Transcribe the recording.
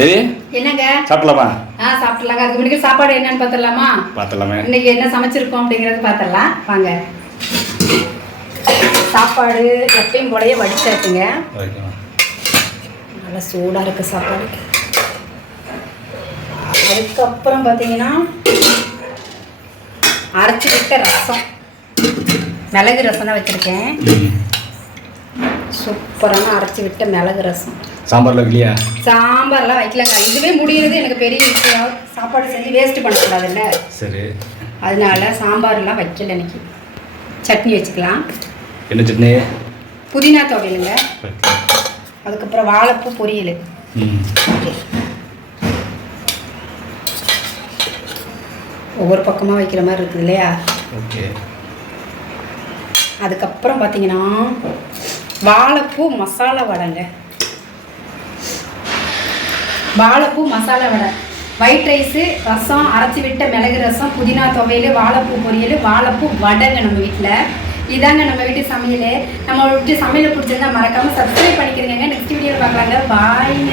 தேவி என்னங்க சாப்பிடலாமா? சாப்பிடலாங்க. அதுக்கு முன்னாடி சாப்பாடு என்னன்னு பார்த்துடலாமா? பார்த்துடலாமே. இன்னைக்கு என்ன சமைச்சிருக்கோம் அப்படிங்கிறது பார்த்துடலாம் வாங்க. சாப்பாடு எப்பயும் போலயே வடிச்சாச்சுங்க. நல்லா சூடாக இருக்குது சாப்பாடு. அதுக்கப்புறம் பார்த்தீங்கன்னா அரைச்சி விட்ட ரசம், மிளகு ரசம் தான் வச்சுருக்கேன். சூப்பரான அரைச்சி விட்ட மிளகு ரசம். சாம்பார்லாம் வைக்கலையா? சாம்பார்லாம் வைக்கலங்க. இதுவே முடியறது எனக்கு பெரிய விஷயம். சாப்பாடு செஞ்சு வேஸ்ட் பண்ணக்கூடாதுல்ல, சரி. அதனால சாம்பார்லாம் வைக்கல. இன்னைக்கு சட்னி வச்சுக்கலாம். என்ன சட்னி? புதினா துவையலுங்க. அதுக்கப்புறம் வாழைப்பூ பொரியல். ஒவ்வொரு பக்கமாக வைக்கிற மாதிரி இருக்குது இல்லையா? ஓகே. அதுக்கப்புறம் பார்த்தீங்கன்னா வாழைப்பூ மசாலா வடைங்க. வாழைப்பூ மசாலா வடை, ஒயிட் ரைஸு, ரசம், அரைச்சி விட்ட மிளகு ரசம், புதினா துவையல், வாழைப்பூ பொரியல், வாழைப்பூ வடைங்க நம்ம வீட்டில். இதாங்க நம்ம வீட்டு சமையல். நம்ம வீட்டு சமையலை பிடிச்சிருந்தா மறக்காமல் சப்ஸ்கிரைப் பண்ணிக்கிறீங்க. நெக்ஸ்ட் வீடியோவில் பார்க்கலாங்க. பாய்ங்க.